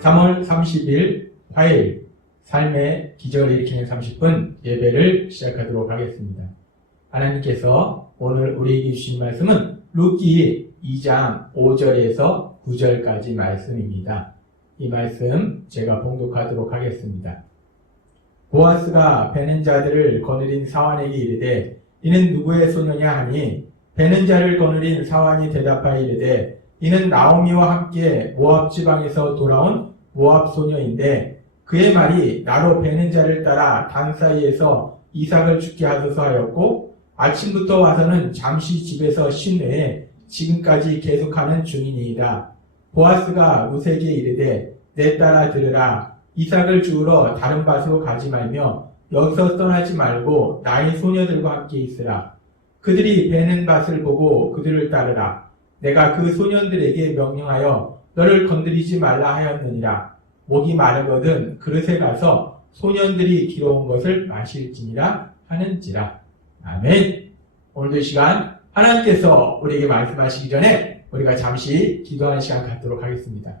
3월 30일 화요일 삶의 기적을 일으키는 30분 예배를 시작하도록 하겠습니다. 하나님께서 오늘 우리에게 주신 말씀은 룻기 2장 5절에서 9절까지 말씀입니다. 이 말씀 제가 봉독하도록 하겠습니다. 보아스가 베는 자들을 거느린 사환에게 이르되 이는 누구의 소녀냐 하니 베는 자를 거느린 사환이 대답하여 이르되 이는 나오미와 함께 모압 지방에서 돌아온 모압 소녀인데 그의 말이 나로 베는 자를 따라 단 사이에서 이삭을 죽게 하소서 하였고 아침부터 와서는 잠시 집에서 쉰 후에 지금까지 계속하는 중이니이다. 보아스가 룻에게 이르되 내 딸아 들으라. 이삭을 주우러 다른 밭으로 가지 말며 여기서 떠나지 말고 나의 소녀들과 함께 있으라. 그들이 베는 밭을 보고 그들을 따르라. 내가 그 소년들에게 명령하여 너를 건드리지 말라 하였느니라. 목이 마르거든 그릇에 가서 소년들이 길어온 것을 마실지니라 하는지라. 아멘. 오늘도 이 시간 하나님께서 우리에게 말씀하시기 전에 우리가 잠시 기도하는 시간 갖도록 하겠습니다.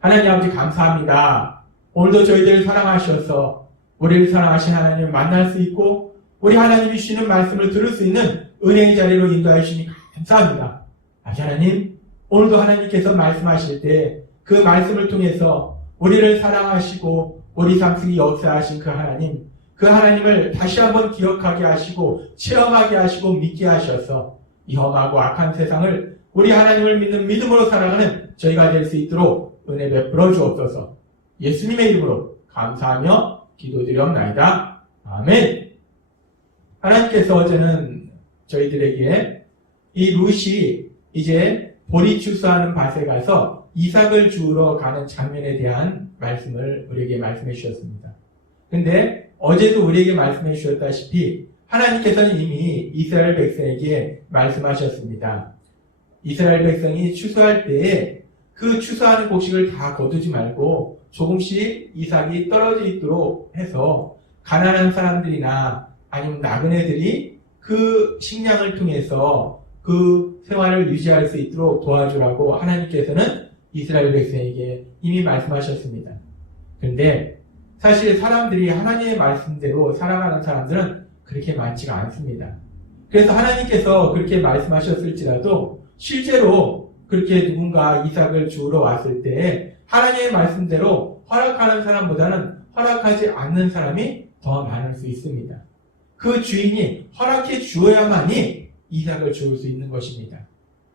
하나님 아버지 감사합니다. 오늘도 저희들을 사랑하셔서 우리를 사랑하신 하나님을 만날 수 있고 우리 하나님이 주시는 말씀을 들을 수 있는 은혜의 자리로 인도해 주시니 감사합니다. 하나님, 오늘도 하나님께서 말씀하실 때 그 말씀을 통해서 우리를 사랑하시고 우리 삶 속에 역사하신 그 하나님을 다시 한번 기억하게 하시고 체험하게 하시고 믿게 하셔서 이 험하고 악한 세상을 우리 하나님을 믿는 믿음으로 살아가는 저희가 될 수 있도록 은혜 베풀어 주옵소서. 예수님의 이름으로 감사하며 기도드리옵나이다. 아멘. 하나님께서 어제는 저희들에게 이 룻이 이제 본이 추수하는 밭에 가서 이삭을 주우러 가는 장면에 대한 말씀을 우리에게 말씀해 주셨습니다. 근데 어제도 우리에게 말씀해 주셨다시피 하나님께서는 이미 이스라엘 백성에게 말씀하셨습니다. 이스라엘 백성이 추수할 때에 그 추수하는 곡식을 다 거두지 말고 조금씩 이삭이 떨어져 있도록 해서 가난한 사람들이나 아니면 나그네들이 그 식량을 통해서 그 생활을 유지할 수 있도록 도와주라고 하나님께서는 이스라엘 백성에게 이미 말씀하셨습니다. 그런데 사실 사람들이 하나님의 말씀대로 살아가는 사람들은 그렇게 많지가 않습니다. 그래서 하나님께서 그렇게 말씀하셨을지라도 실제로 그렇게 누군가 이삭을 주우러 왔을 때 하나님의 말씀대로 허락하는 사람보다는 허락하지 않는 사람이 더 많을 수 있습니다. 그 주인이 허락해 주어야만이 이삭을 주울 수 있는 것입니다.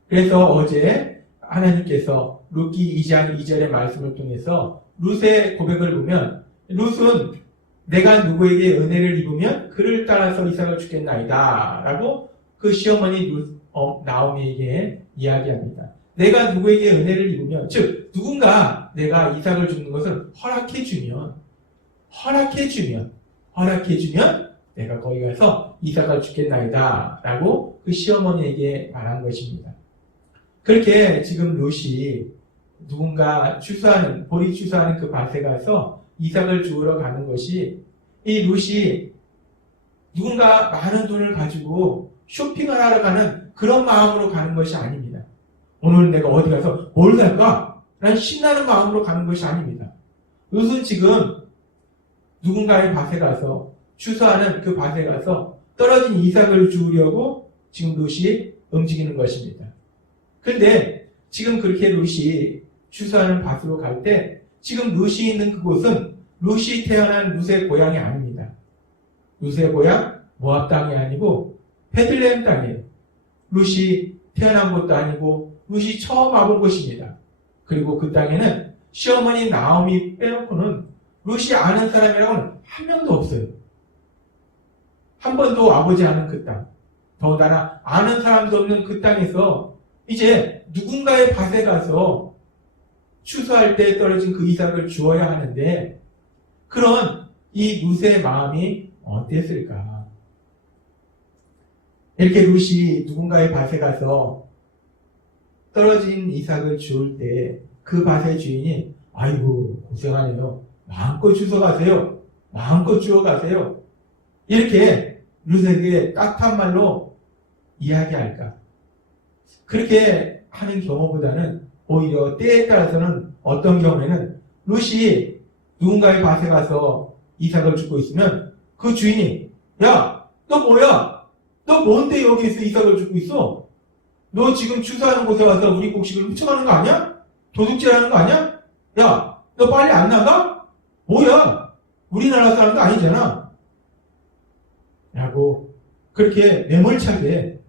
그래서 어제 하나님께서 룻기 2장 2절의 말씀을 통해서 룻의 고백을 보면 룻은 내가 누구에게 은혜를 입으면 그를 따라서 이삭을 주겠나이다 라고 그 시어머니 나오미에게 이야기합니다. 내가 누구에게 은혜를 입으면 즉 누군가 내가 이삭을 주는 것을 허락해주면 내가 거기 가서 이삭을 주겠나이다 라고 그 시어머니에게 말한 것입니다. 그렇게 지금 룻이 누군가 본이 추수하는 그 밭에 가서 이삭을 주우러 가는 것이 이 룻이 누군가 많은 돈을 가지고 쇼핑을 하러 가는 그런 마음으로 가는 것이 아닙니다. 오늘 내가 어디 가서 뭘 살까? 라는 신나는 마음으로 가는 것이 아닙니다. 룻은 지금 누군가의 밭에 가서 추수하는 그 밭에 가서 떨어진 이삭을 주우려고 지금 룻이 움직이는 것입니다. 그런데 지금 그렇게 룻이 추수하는 밭으로 갈 때 지금 룻이 있는 그곳은 룻이 태어난 룻의 고향이 아닙니다. 룻의 고향 모압 땅이 아니고 베들레헴 땅이에요. 룻이 태어난 곳도 아니고 룻이 처음 와본 곳입니다. 그리고 그 땅에는 시어머니 나오미 빼놓고는 룻이 아는 사람이라고는 한 명도 없어요. 한 번도 와보지 않은 그 땅. 더군다나 아는 사람도 없는 그 땅에서 이제 누군가의 밭에 가서 추수할 때 떨어진 그 이삭을 주어야 하는데 그런 이 룻의 마음이 어땠을까? 이렇게 룻이 누군가의 밭에 가서 떨어진 이삭을 주울 때 그 밭의 주인이 아이고 고생하네요. 마음껏 주워가세요. 마음껏 주워가세요. 이렇게 룻에게 따뜻한 말로 이야기할까? 그렇게 하는 경우보다는 오히려 때에 따라서는 어떤 경우에는 룻이 누군가의 밭에 가서 이삭을 줍고 있으면 그 주인이 야, 너 뭐야? 너 뭔데 여기서 이삭을 줍고 있어? 너 지금 추수하는 곳에 와서 우리 곡식을 훔쳐가는 거 아니야? 도둑질하는 거 아니야? 야, 너 빨리 안 나가? 뭐야? 우리나라 사람도 아니잖아. 라고 그렇게 매몰차게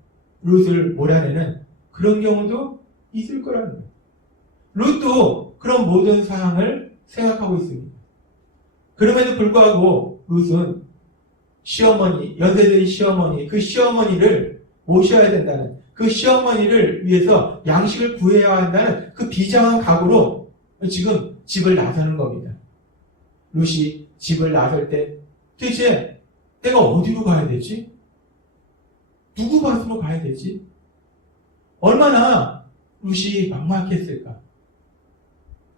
룻을 몰아내는 그런 경우도 있을 거라는 거예요. 룻도 그런 모든 상황을 생각하고 있습니다. 그럼에도 불구하고 룻은 시어머니, 연세대의 시어머니, 그 시어머니를 모셔야 된다는, 그 시어머니를 위해서 양식을 구해야 한다는 그 비장한 각오로 지금 집을 나서는 겁니다. 룻이 집을 나설 때 도대체 내가 어디로 가야 되지? 누구 밭으로 가야 되지? 얼마나 룻이 막막했을까?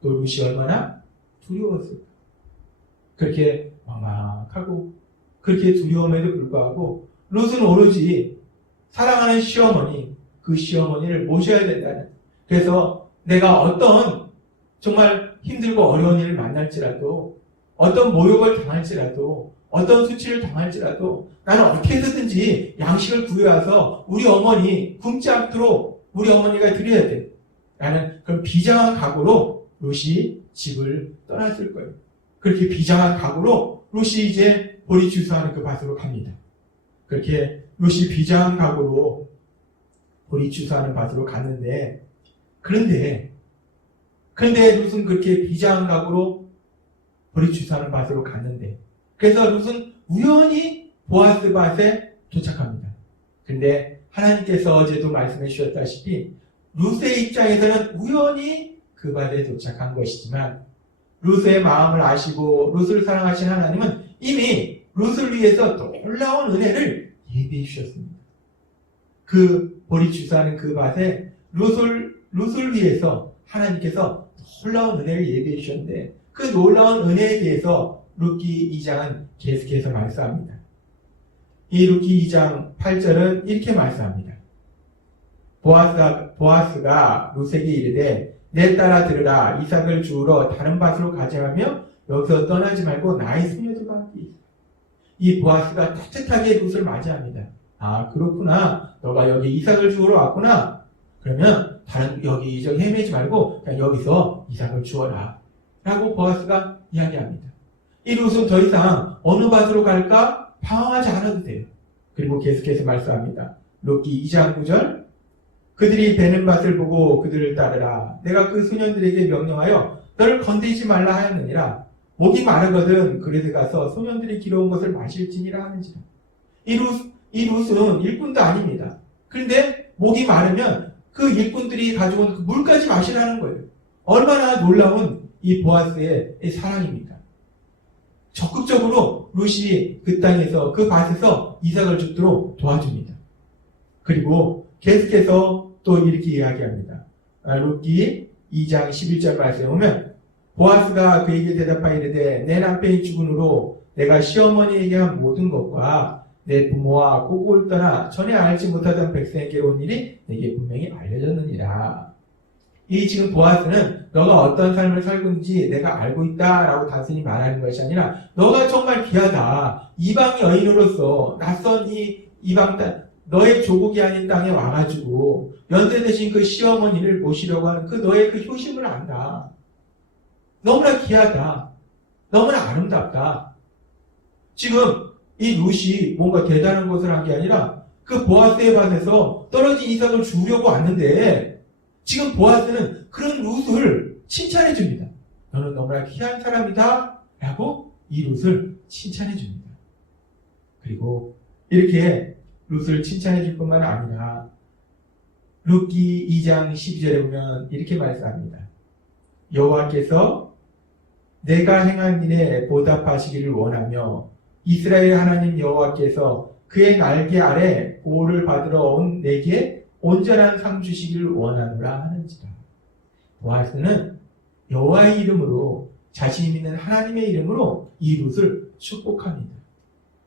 또 룻이 얼마나 두려웠을까? 그렇게 막막하고 그렇게 두려움에도 불구하고 룻은 오로지 사랑하는 시어머니, 그 시어머니를 모셔야 된다는, 그래서 내가 어떤 정말 힘들고 어려운 일을 만날지라도, 어떤 모욕을 당할지라도, 어떤 수치를 당할지라도 나는 어떻게 해서든지 양식을 구해와서 우리 어머니 굶지 않도록 우리 어머니가 드려야 돼 라는 그런 비장한 각오로 룻이 집을 떠났을 거예요. 그렇게 비장한 각오로 룻이 이제 보리 추수하는 그 밭으로 갑니다. 그렇게 룻이 비장한 각오로 보리 추수하는 밭으로 갔는데, 그런데 룻은 그렇게 비장한 각오로 보리 추수하는 밭으로 갔는데, 그래서 룻은 우연히 보아스 밭에 도착합니다. 근데 하나님께서 어제도 말씀해 주셨다시피 룻의 입장에서는 우연히 그 밭에 도착한 것이지만 룻의 마음을 아시고 룻을 사랑하신 하나님은 이미 룻을 위해서 놀라운 은혜를 예비해 주셨습니다. 그 보리 추수하는 그 밭에 룻을 위해서 하나님께서 놀라운 은혜를 예비해 주셨는데, 그 놀라운 은혜에 대해서 룻기 2장은 계속해서 말씀합니다. 이 룻기 2장 8절은 이렇게 말씀합니다. 보아스가 룻에게 이르되 내 딸아 들으라, 이삭을 주우러 다른 밭으로 가자하며 여기서 떠나지 말고 나의 소녀들과 함께 있어. 이 보아스가 따뜻하게 룻을 맞이합니다. 아, 그렇구나. 너가 여기 이삭을 주우러 왔구나. 그러면 다른 여기저기 헤매지 말고 그냥 여기서 이삭을 주어라 라고 보아스가 이야기합니다. 이 룻은 더 이상 어느 밭으로 갈까 방황하지 않아도 돼요. 그리고 계속해서 말씀합니다. 룻기 2장 9절, 그들이 베는 밭을 보고 그들을 따르라. 내가 그 소년들에게 명령하여 너를 건드리지 말라 하였느니라. 목이 마르거든 그릇에 가서 소년들이 길어온 것을 마실지니라 하는지라. 이 룻은 일꾼도 아닙니다. 그런데 목이 마르면 그 일꾼들이 가져온 그 물까지 마시라는 거예요. 얼마나 놀라운 이 보아스의 사랑입니까? 적극적으로 룻이 그 땅에서, 그 밭에서 이삭을 줍도록 도와줍니다. 그리고 계속해서 또 이렇게 이야기합니다. 룻기 2장 11절 말씀에 보면 보아스가 그에게 대답하여 이르되 내 남편이 죽은 후로 내가 시어머니에게 한 모든 것과 내 부모와 고국을 떠나 전에 알지 못하던 백성에게 온 일이 내게 분명히 알려졌느니라. 이 지금 보아스는 너가 어떤 삶을 살고 있는지 내가 알고 있다라고 단순히 말하는 것이 아니라 너가 정말 귀하다. 이방 여인으로서 낯선 이 이방 땅, 너의 조국이 아닌 땅에 와가지고 연세 대신 그 시어머니를 모시려고 하는 그 너의 그 효심을 안다. 너무나 귀하다. 너무나 아름답다. 지금 이 룻이 뭔가 대단한 것을 한 게 아니라 그 보아스의 밭에서 떨어진 이삭을 주려고 왔는데 지금 보아스는 그런 룻을 칭찬해 줍니다. 너는 너무나 귀한 사람이다 라고 이 룻을 칭찬해 줍니다. 그리고 이렇게 룻을 칭찬해 줄 뿐만 아니라 룻기 2장 12절에 보면 이렇게 말씀합니다. 여호와께서 내가 행한 일에 보답하시기를 원하며 이스라엘 하나님 여호와께서 그의 날개 아래 보호를 받으러 온 내게 온전한 상 주시기를 원하노라 하는지라. 보아스는 여호와의 이름으로, 자신이 믿는 하나님의 이름으로 이 룻을 축복합니다.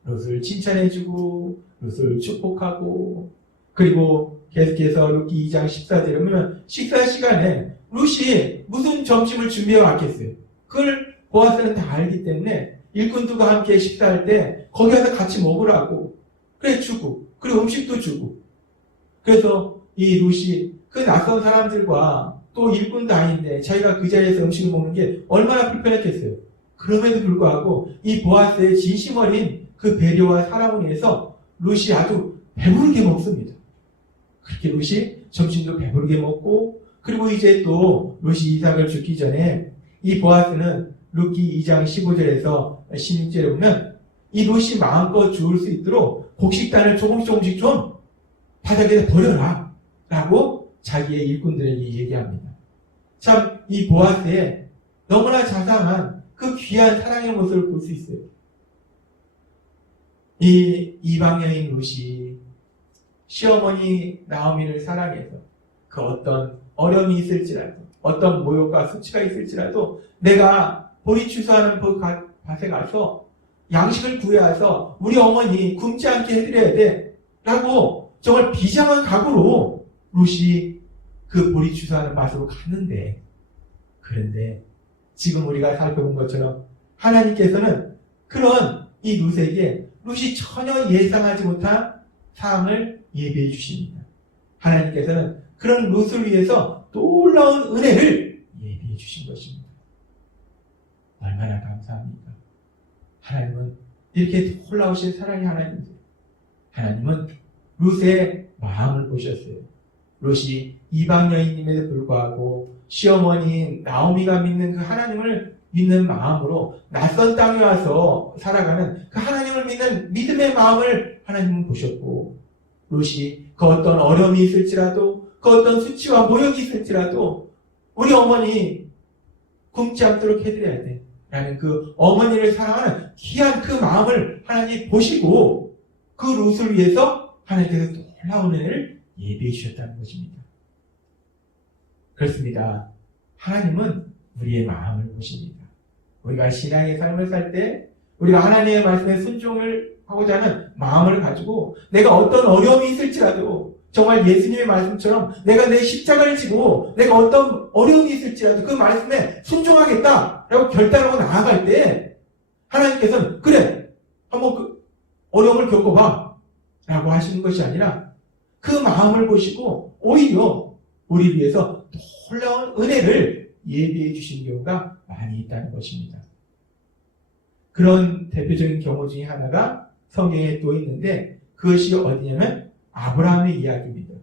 룻을 칭찬해주고 룻을 축복하고, 그리고 계속해서 룻기 2장 14절에 보면 식사 시간에 룻이 무슨 점심을 준비해 왔겠어요? 그걸 보아스는 다 알기 때문에 일꾼들과 함께 식사할 때 거기 가서 같이 먹으라고 그래 주고, 그리고 음식도 주고. 그래서 이 룻이 그 낯선 사람들과 또 일꾼도 아닌데 자기가 그 자리에서 음식을 먹는 게 얼마나 불편했겠어요. 그럼에도 불구하고 이 보아스의 진심 어린 그 배려와 사랑을 위해서 룻이 아주 배부르게 먹습니다. 그렇게 룻이 점심도 배부르게 먹고, 그리고 이제 또 룻이 이삭을 죽기 전에 이 보아스는 룻기 2장 15절에서 16절에 보면 이 룻이 마음껏 죽을 수 있도록 곡식단을 조금씩 좀 바닥에 버려라 라고 자기의 일꾼들에게 얘기합니다. 참 이 보아스의 너무나 자상한 그 귀한 사랑의 모습을 볼 수 있어요. 이 이방여인 룻이 시어머니 나오미를 사랑해서 그 어떤 어려움이 있을지라도, 어떤 모욕과 수치가 있을지라도 내가 보리 추수하는 그 밭에 가서 양식을 구해와서 우리 어머니 굶지 않게 해드려야 돼 라고 정말 비장한 각오로 룻이 그 보리 추수하는 밭으로 갔는데, 그런데 지금 우리가 살펴본 것처럼 하나님께서는 그런 이 룻에게 룻이 전혀 예상하지 못한 상황을 예비해 주십니다. 하나님께서는 그런 룻을 위해서 놀라운 은혜를 예비해 주신 것입니다. 얼마나 감사합니까? 하나님은 이렇게 놀라우신 사랑의 하나님이세요. 하나님은 룻의 마음을 보셨어요. 룻이 이방 여인임에도 불구하고 시어머니 나오미가 믿는 그 하나님을 믿는 마음으로 낯선 땅에 와서 살아가는 그 하나님을 믿는 믿음의 마음을 하나님은 보셨고, 룻이 그 어떤 어려움이 있을지라도, 그 어떤 수치와 모욕이 있을지라도 우리 어머니 굶지 않도록 해드려야 돼 라는 그 어머니를 사랑하는 귀한 그 마음을 하나님이 보시고 그 룻을 위해서 하나님께서 놀라운 은혜를 예비해 주셨다는 것입니다. 그렇습니다. 하나님은 우리의 마음을 보십니다. 우리가 신앙의 삶을 살 때 우리가 하나님의 말씀에 순종을 하고자 하는 마음을 가지고 내가 어떤 어려움이 있을지라도 정말 예수님의 말씀처럼 내가 내 십자가를 지고 내가 어떤 어려움이 있을지라도 그 말씀에 순종하겠다라고 결단하고 나아갈 때 하나님께서는 그래 한번 그 어려움을 겪어봐 라고 하시는 것이 아니라 그 마음을 보시고 오히려 우리 위해서 놀라운 은혜를 예비해 주신 경우가 많이 있다는 것입니다. 그런 대표적인 경우 중에 하나가 성경에 또 있는데 그것이 어디냐면 아브라함의 이야기입니다.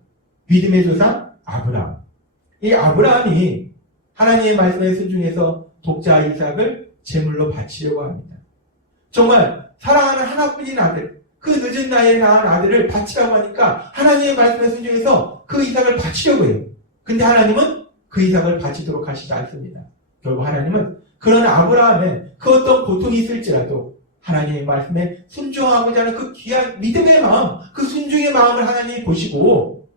믿음의 조상 아브라함. 이 아브라함이 하나님의 말씀에 순종해서 독자 이삭을 제물로 바치려고 합니다. 정말 사랑하는 하나뿐인 아들, 그 늦은 나이에 낳은 아들을 바치라고 하니까 하나님의 말씀에 순종해서 그 이삭을 바치려고 해요. 근데 하나님은 그 이삭을 바치도록 하시지 않습니다. 결국 하나님은 그런 아브라함의 그 어떤 고통이 있을지라도 하나님의 말씀에 순종하고자 하는 그 귀한 믿음의 마음, 그 순종의 마음을 하나님이 보시고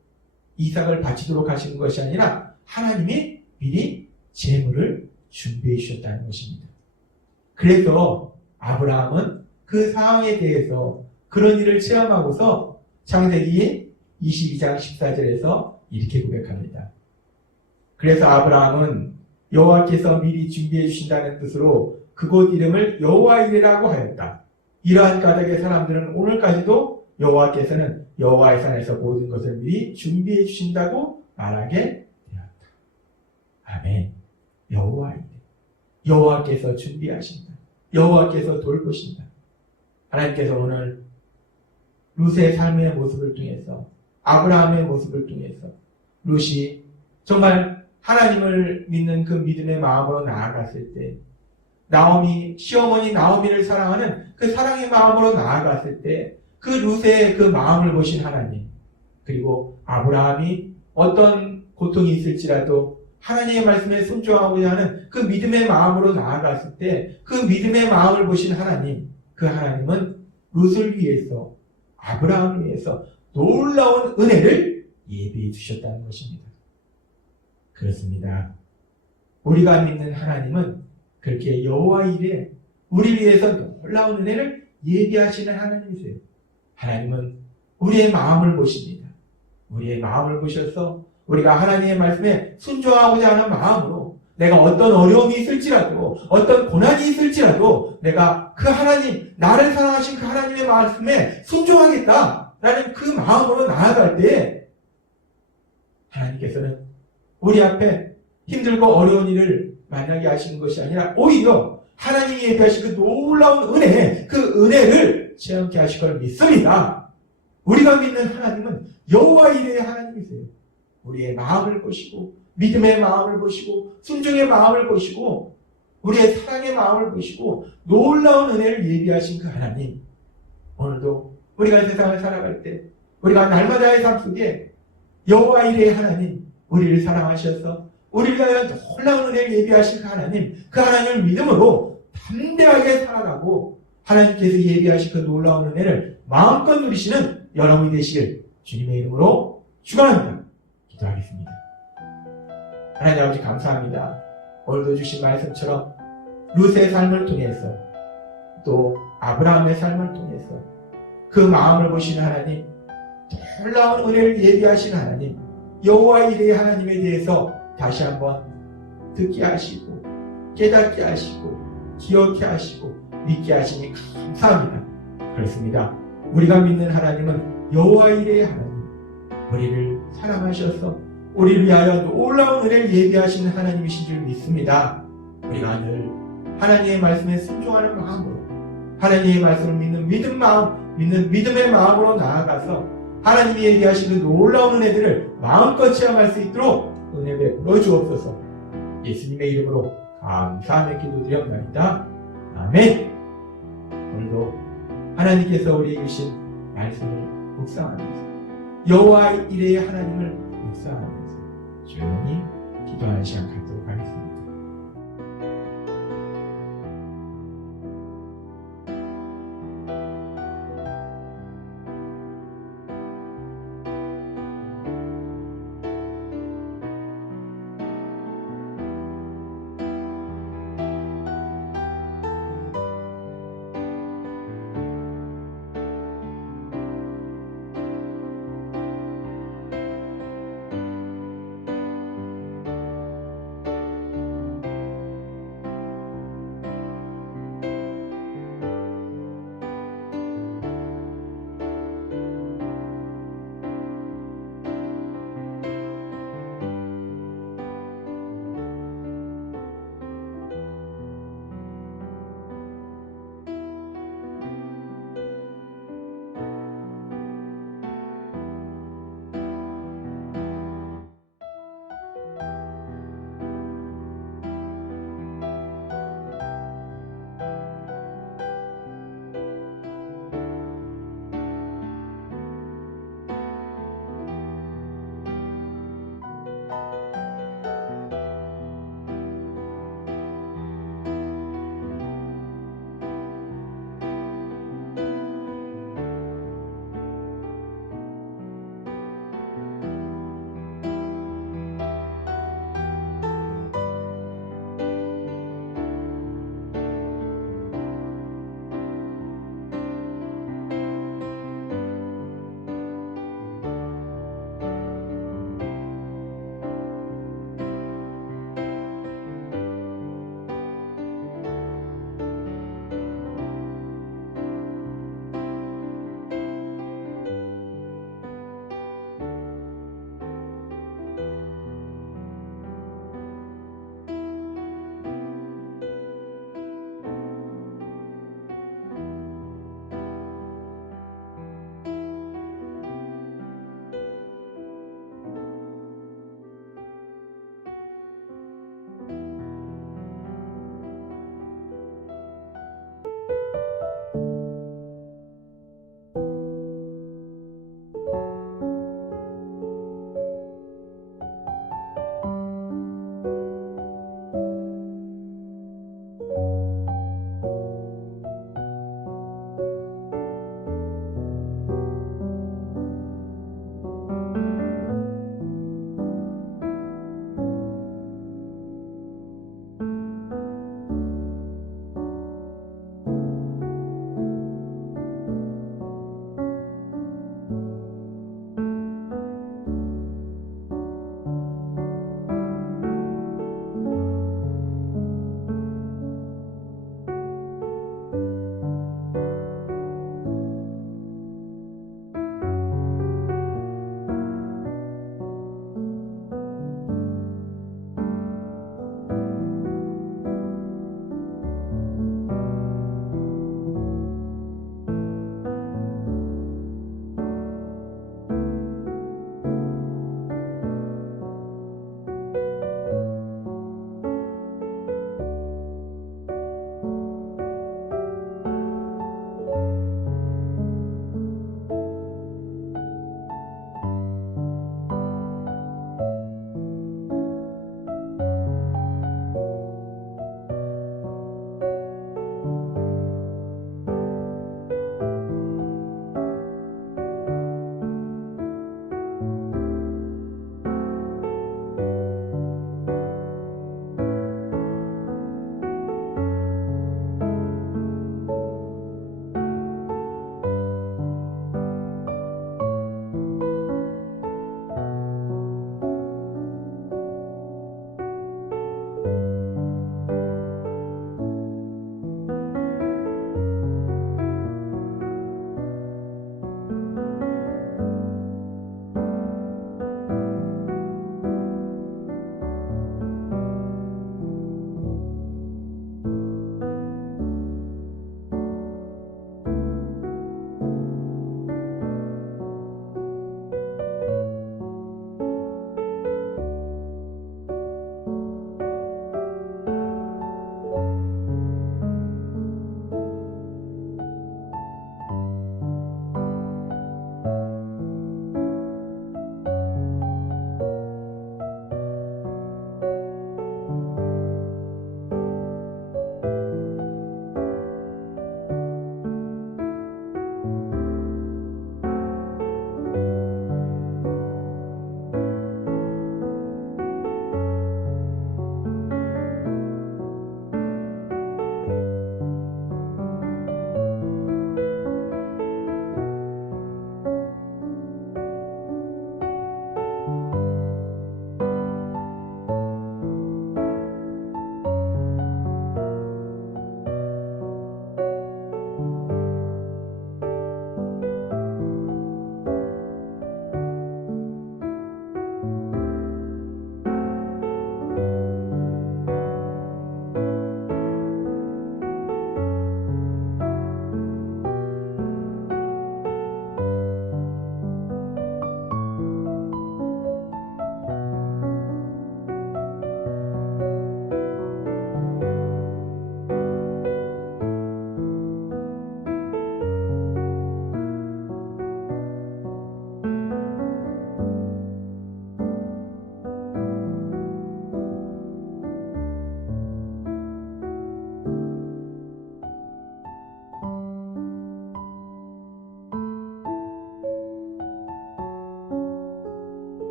이삭을 바치도록 하시는 것이 아니라 하나님이 미리 제물을 준비해 주셨다는 것입니다. 그래서 아브라함은 그 상황에 대해서 그런 일을 체험하고서 창세기 22장 14절에서 이렇게 고백합니다. 그래서 아브라함은 여호와께서 미리 준비해 주신다는 뜻으로 그곳 이름을 여호와이레라고 하였다. 이러한 까닭의 사람들은 오늘까지도 여호와께서는 여호와의 산에서 모든 것을 미리 준비해 주신다고 말하게 되었다. 아멘. 여호와이레. 여호와께서 준비하신다. 여호와께서 돌보신다. 하나님께서 오늘 룻의 삶의 모습을 통해서, 아브라함의 모습을 통해서 룻이 정말 하나님을 믿는 그 믿음의 마음으로 나아갔을 때, 나오미, 시어머니 나오미를 사랑하는 그 사랑의 마음으로 나아갔을 때 그 룻의 그 마음을 보신 하나님, 그리고 아브라함이 어떤 고통이 있을지라도 하나님의 말씀에 순종하고자 하는 그 믿음의 마음으로 나아갔을 때 그 믿음의 마음을 보신 하나님, 그 하나님은 룻을 위해서, 아브라함을 위해서 놀라운 은혜를 예비해 주셨다는 것입니다. 그렇습니다. 우리가 믿는 하나님은 그렇게 여호와 일에 우리를 위해서 놀라운 은혜를 예비하시는 하나님이세요. 하나님은 우리의 마음을 보십니다. 우리의 마음을 보셔서 우리가 하나님의 말씀에 순종하고자 하는 마음으로 내가 어떤 어려움이 있을지라도 있을지라도 어떤 고난이 있을지라도 내가 그 하나님, 나를 사랑하신 그 하나님의 말씀에 순종하겠다라는 그 마음으로 나아갈 때 하나님께서는 우리 앞에 힘들고 어려운 일을 만나게 하시는 것이 아니라 오히려 하나님이 예비하신 그 놀라운 은혜, 그 은혜를 체험케 하실 걸 믿습니다. 우리가 믿는 하나님은 여호와 이레의 하나님이세요. 우리의 마음을 보시고 믿음의 마음을 보시고 순종의 마음을 보시고 우리의 사랑의 마음을 보시고 놀라운 은혜를 예비하신 그 하나님, 오늘도 우리가 세상을 살아갈 때 우리가 날마다의 삶 속에 여호와 이레의 하나님, 우리를 사랑하셔서 우리를 위하여 놀라운 은혜를 예비하신 그 하나님을 믿음으로 담대하게 살아가고 하나님께서 예비하신 그 놀라운 은혜를 마음껏 누리시는 여러분이 되시길 주님의 이름으로 축원합니다. 기도하겠습니다. 하나님 아버지 감사합니다. 오늘도 주신 말씀처럼 룻의 삶을 통해서 또 아브라함의 삶을 통해서 그 마음을 보시는 하나님, 놀라운 은혜를 예비하시는 하나님, 여호와 이레의 하나님에 대해서 다시 한번 듣게 하시고 깨닫게 하시고 기억케 하시고 믿게 하시니 감사합니다. 그렇습니다. 우리가 믿는 하나님은 여호와 이레의 하나님, 우리를 사랑하셔서 우리를 위하여 놀라운 은혜를 예비하시는 하나님이신 줄 믿습니다. 우리가 늘 하나님의 말씀에 순종하는 마음으로 하나님의 말씀을 믿는 믿음의 마음으로 나아가서 하나님이 예비하시는 놀라운 은혜들을 마음껏 체험할 수 있도록 은혜 베풀어 주옵소서. 예수님의 이름으로 감사하며 기도드렸나이다. 아멘. 오늘도 하나님께서 우리에게 주신 말씀을 묵상하면서 여호와 이레의 하나님을 묵상하면서 조용히 기도하는 시간